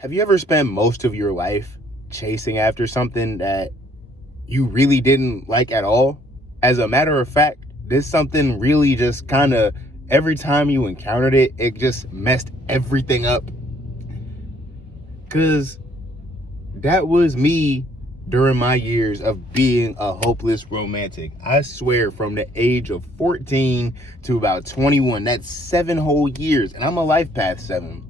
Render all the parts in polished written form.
Have you ever spent most of your life chasing after something that you really didn't like at all? As a matter of fact, this something really just kind of, every time you encountered it, it just messed everything up. Because that was me during my years of being a hopeless romantic. I swear, from the age of 14 to about 21, that's 7 whole years, and I'm a life path 7.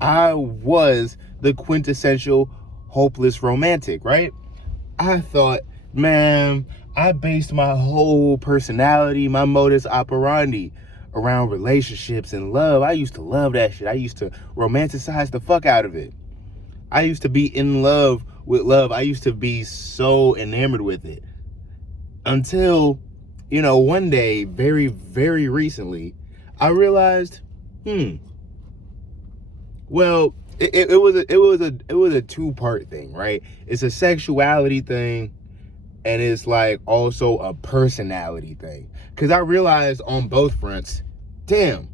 I was the quintessential hopeless romantic, right? I thought, man, I based my whole personality, my modus operandi around relationships and love. I used to love that shit. I used to romanticize the fuck out of it. I used to be in love with love. I used to be so enamored with it. Until, one day, very, very recently, I realized, well, it was a two-part thing, right? It's a sexuality thing, and it's like also a personality thing. Because I realized on both fronts, damn,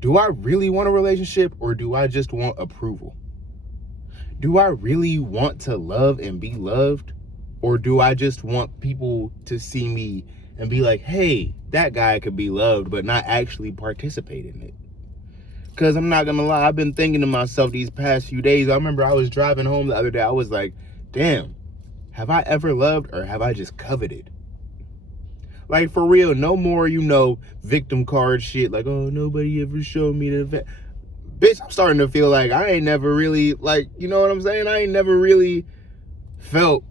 do I really want a relationship, or do I just want approval? Do I really want to love and be loved, or do I just want people to see me and be like, hey, that guy could be loved, but not actually participate in it? Because I'm not going to lie, I've been thinking to myself these past few days. I remember I was driving home the other day. I was like, damn, have I ever loved, or have I just coveted? Like, for real, no more, victim card shit. Like, oh, nobody ever showed me the bitch, I'm starting to feel like I ain't never really, like, you know what I'm saying? I ain't never really felt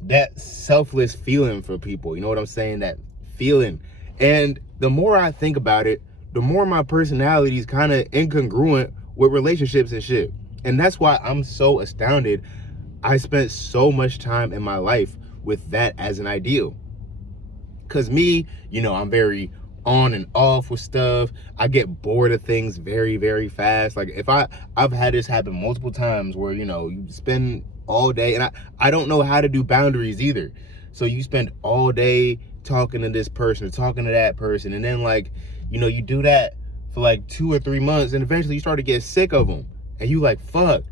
that selfless feeling for people. You know what I'm saying? That feeling. And the more I think about it, the more my personality is kind of incongruent with relationships and shit. And that's why I'm so astounded I spent so much time in my life with that as an ideal. Because me, I'm very on and off with stuff. I get bored of things very, very fast. Like, I've had this happen multiple times where, you spend all day, and I don't know how to do boundaries either. So you spend all day talking to this person, talking to that person, and then, like, you do that for like 2 or 3 months, and eventually you start to get sick of them, and you like, fuck.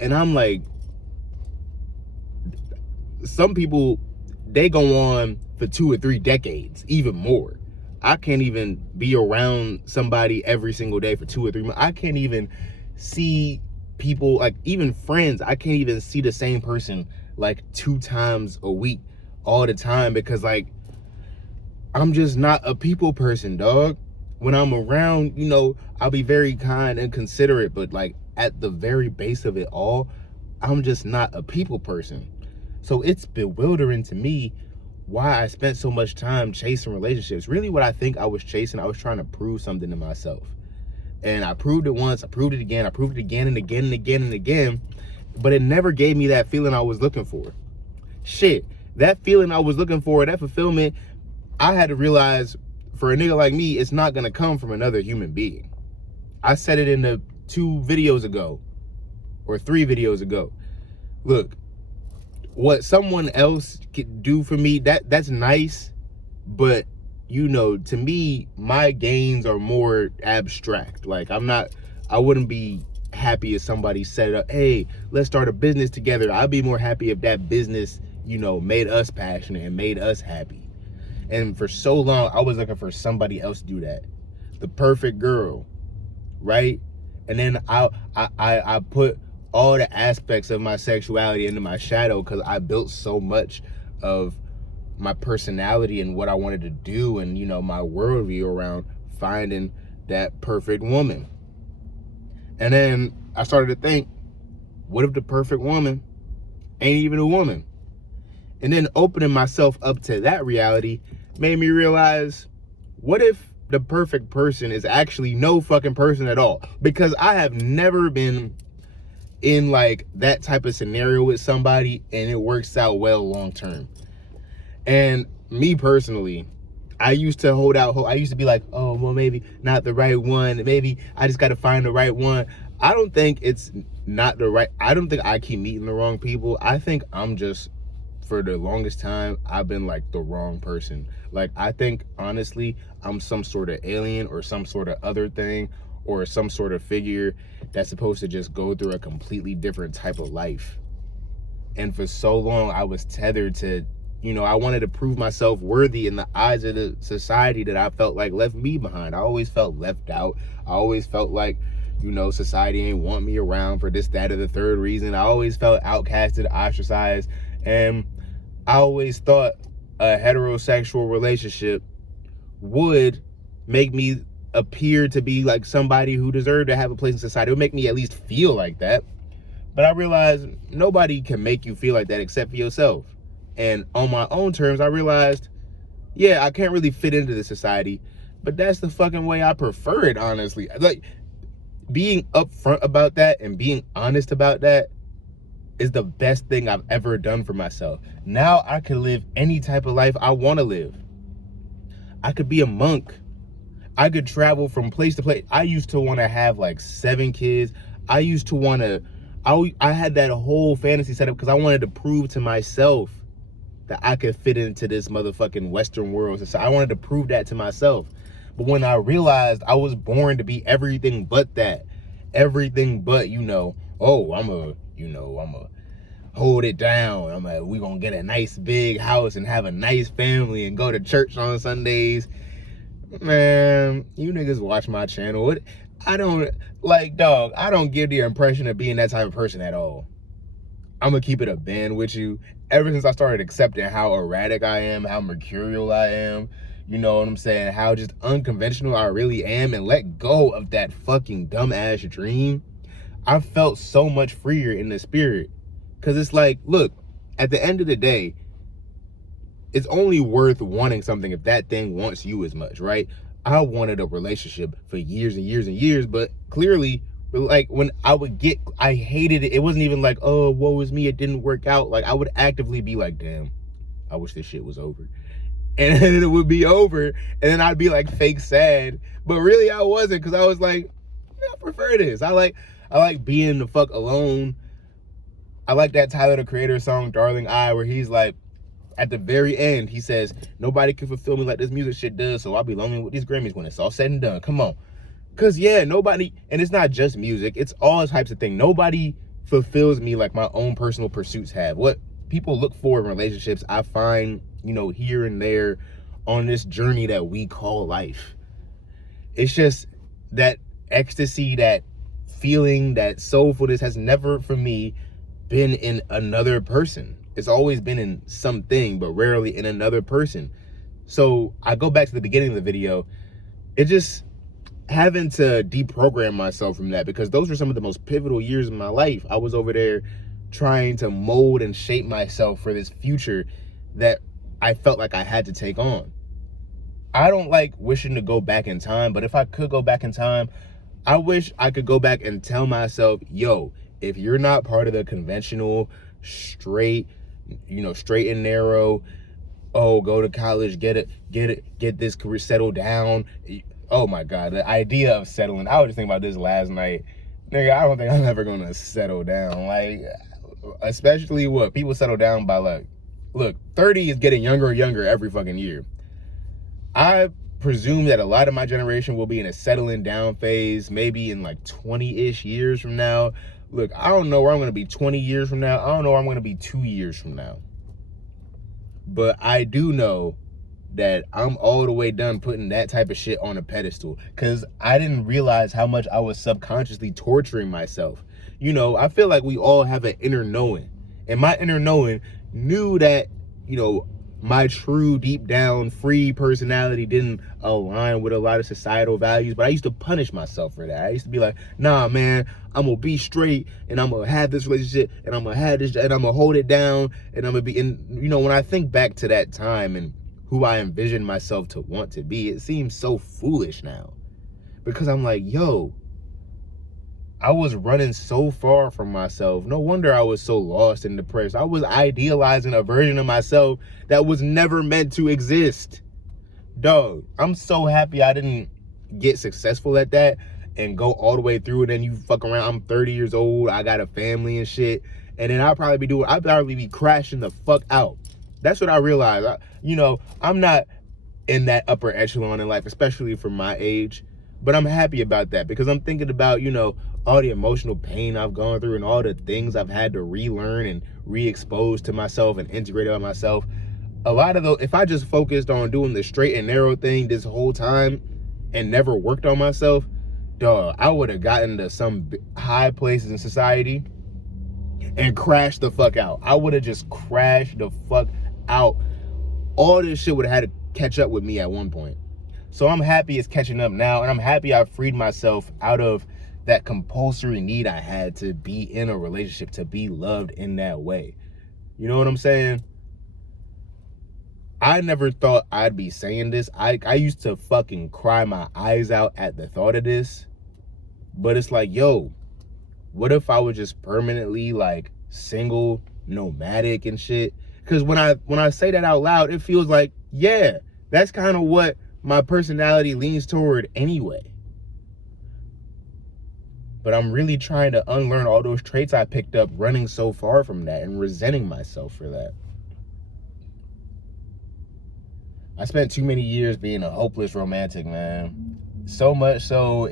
And I'm like, some people, they go on for 2 or 3 decades, even more. I can't even be around somebody every single day for 2 or 3 months. I can't even see people, like, even friends. I can't even see the same person like 2 times a week all the time, because, like, I'm just not a people person, dog. When I'm around, I'll be very kind and considerate, but, like, at the very base of it all, I'm just not a people person. So it's bewildering to me why I spent so much time chasing relationships. Really, what I think I was chasing, I was trying to prove something to myself. And I proved it once, I proved it again, I proved it again and again and again and again, but it never gave me that feeling I was looking for. Shit, that feeling I was looking for, that fulfillment, I had to realize, for a nigga like me, it's not gonna come from another human being. I said it in the 2 videos ago, or 3 videos ago. Look, what someone else could do for me, that's nice, but to me, my gains are more abstract. Like, I wouldn't be happy if somebody set up, hey, let's start a business together. I'd be more happy if that business, made us passionate and made us happy. And for so long, I was looking for somebody else to do that. The perfect girl, right? And then I put all the aspects of my sexuality into my shadow, because I built so much of my personality and what I wanted to do, and my worldview around finding that perfect woman. And then I started to think, what if the perfect woman ain't even a woman? And then opening myself up to that reality made me realize, what if the perfect person is actually no fucking person at all? Because I have never been in, like, that type of scenario with somebody and it works out well long term. And me personally, I used to hold out hope. I used to be like, oh, well, maybe not the right one. Maybe I just got to find the right one. I don't think it's not the right. I don't think I keep meeting the wrong people. I think I'm just, for the longest time, I've been like the wrong person. Like, I think, honestly, I'm some sort of alien or some sort of other thing, or some sort of figure that's supposed to just go through a completely different type of life. And for so long, I was tethered to, I wanted to prove myself worthy in the eyes of the society that I felt like left me behind. I always felt left out. I always felt like, society ain't want me around for this, that, or the third reason. I always felt outcasted, ostracized. And I always thought a heterosexual relationship would make me appear to be like somebody who deserved to have a place in society. It would make me at least feel like that. But I realized nobody can make you feel like that except for yourself. And on my own terms, I realized, yeah, I can't really fit into the society, but that's the fucking way I prefer it, honestly. Like, being upfront about that and being honest about that is the best thing I've ever done for myself. Now I can live any type of life I want to live. I could be a monk. I could travel from place to place. I used to want to have like 7 kids. I used to want to, I had that whole fantasy set up because I wanted to prove to myself that I could fit into this motherfucking Western world. So I wanted to prove that to myself. But when I realized I was born to be everything but that, everything but, oh, I'm a hold it down. We gonna get a nice big house and have a nice family and go to church on Sundays. Man, you niggas watch my channel. I don't give the impression of being that type of person at all. I'm gonna keep it a band with you. Ever since I started accepting how erratic I am, how mercurial I am, you know what I'm saying, how just unconventional I really am, and let go of that fucking dumbass dream, I felt so much freer in the spirit. Because it's like, look, at the end of the day, it's only worth wanting something if that thing wants you as much, right? I wanted a relationship for years and years and years, but clearly, like, when I hated it. It wasn't even like, oh, woe is me, it didn't work out. Like, I would actively be like, damn, I wish this shit was over. And then it would be over, and then I'd be like fake sad. But really I wasn't, because I was like, I prefer this. I like being the fuck alone. I like that Tyler, the Creator song, Darling I, where he's like, at the very end, he says, nobody can fulfill me like this music shit does, so I'll be lonely with these Grammys when it's all said and done. Come on. Because, yeah, nobody, and it's not just music, it's all types of things. Nobody fulfills me like my own personal pursuits have. What people look for in relationships, I find, here and there on this journey that we call life. It's just that ecstasy, that feeling, that soulfulness has never, for me, been in another person. It's always been in something, but rarely in another person. So I go back to the beginning of the video. It just having to deprogram myself from that, because those were some of the most pivotal years of my life. I was over there trying to mold and shape myself for this future that I felt like I had to take on. I don't like wishing to go back in time, but if I could go back in time, I wish I could go back and tell myself, yo, if you're not part of the conventional, straight and narrow, oh, go to college, get this career, settle down. Oh my God, the idea of settling, I was just thinking about this last night. Nigga, I don't think I'm ever gonna settle down. Like, especially what people settle down by, like, look, 30 is getting younger and younger every fucking year. I presume that a lot of my generation will be in a settling down phase, maybe in like 20-ish years from now. Look, I don't know where I'm gonna be 20 years from now. I don't know where I'm gonna be 2 years from now. But I do know that I'm all the way done putting that type of shit on a pedestal, because I didn't realize how much I was subconsciously torturing myself. I feel like we all have an inner knowing, and my inner knowing knew that, my true deep down free personality didn't align with a lot of societal values, but I used to punish myself for that. I used to be like, nah, man, I'm gonna be straight, and I'm gonna have this relationship, and I'm gonna have this, and I'm gonna hold it down, and I'm gonna be in, when I think back to that time and who I envisioned myself to want to be, it seems so foolish now, because I'm like, yo, I was running so far from myself. No wonder I was so lost and depressed. I was idealizing a version of myself that was never meant to exist. Dog, I'm so happy I didn't get successful at that and go all the way through it. And you fuck around, I'm 30 years old, I got a family and shit. And then I'd probably be crashing the fuck out. That's what I realized. I'm not in that upper echelon in life, especially for my age. But I'm happy about that because I'm thinking about, you know, all the emotional pain I've gone through and all the things I've had to relearn and re-expose to myself and integrate on myself. A lot of those, if I just focused on doing the straight and narrow thing this whole time and never worked on myself, dog, I would have gotten to some high places in society and crashed the fuck out. I would have just crashed the fuck out. All this shit would have had to catch up with me at one point. So I'm happy it's catching up now, and I'm happy I freed myself out of that compulsory need I had to be in a relationship, to be loved in that way. You know what I'm saying? I never thought I'd be saying this. I used to fucking cry my eyes out at the thought of this. But it's like, yo, what if I was just permanently like single, nomadic and shit? Because when I say that out loud, it feels like, yeah, that's kind of what my personality leans toward anyway. But I'm really trying to unlearn all those traits I picked up running so far from that and resenting myself for that. I spent too many years being a hopeless romantic, man. So much so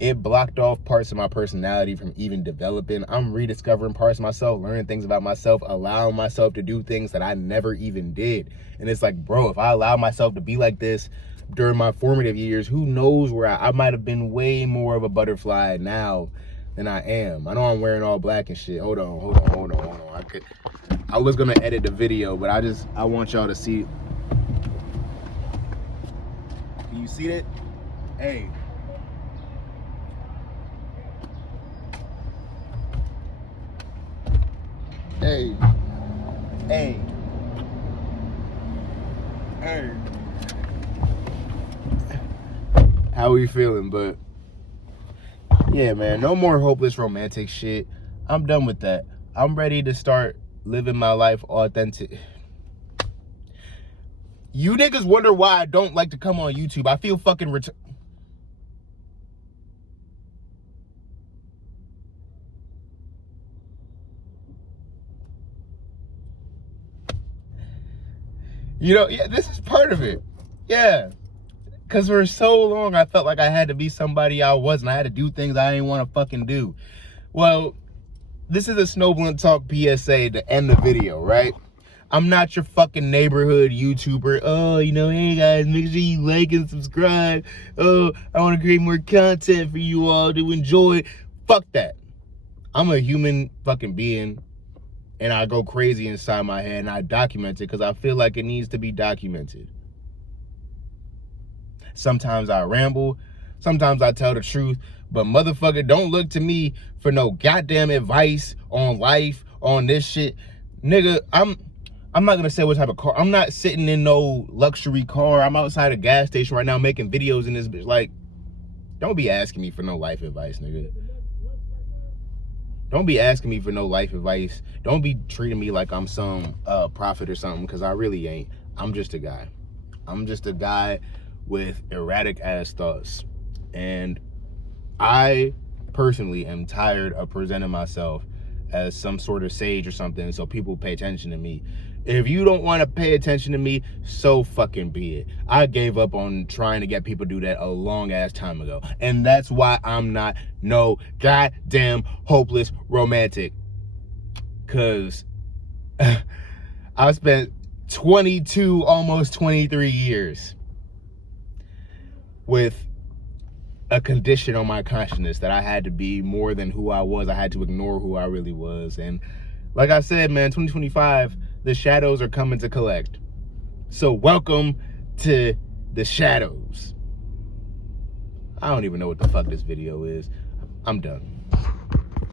it blocked off parts of my personality from even developing. I'm rediscovering parts of myself, learning things about myself, allowing myself to do things that I never even did. And it's like, bro, if I allow myself to be like this during my formative years, who knows where I might have been way more of a butterfly now than I am. I know I'm wearing all black and shit. Hold on. I was gonna edit the video, but I want y'all to see. Can you see that? Hey. Hey. How we feeling? But yeah, man, no more hopeless romantic shit. I'm done with that. I'm ready to start living my life authentic. You niggas wonder why I don't like to come on YouTube. I feel fucking you know, yeah, this is part of it. Yeah. Because for so long, I felt like I had to be somebody I wasn't. I had to do things I didn't want to fucking do. Well, this is a Snowblunt Talk PSA to end the video, right? I'm not your fucking neighborhood YouTuber. Oh, you know, hey guys, make sure you like and subscribe. Oh, I want to create more content for you all to enjoy. Fuck that. I'm a human fucking being, and I go crazy inside my head, and I document it because I feel like it needs to be documented. Sometimes I ramble, sometimes I tell the truth, but motherfucker, don't look to me for no goddamn advice on life, on this shit. Nigga, I'm not gonna say what type of car. I'm not sitting in no luxury car. I'm outside a gas station right now making videos in this bitch. Like, don't be asking me for no life advice, nigga. Don't be asking me for no life advice. Don't be treating me like I'm some prophet or something, because I really ain't. I'm just a guy. I'm just a guy with erratic ass thoughts. And I personally am tired of presenting myself as some sort of sage or something so people pay attention to me. If you don't want to pay attention to me, so fucking be it. I gave up on trying to get people to do that a long ass time ago. And that's why I'm not no goddamn hopeless romantic. Cause I spent 22, almost 23 years with a condition on my consciousness that I had to be more than who I was. I had to ignore who I really was. And like I said, man, 2025, the shadows are coming to collect. So welcome to the shadows. I don't even know what the fuck this video is. I'm done.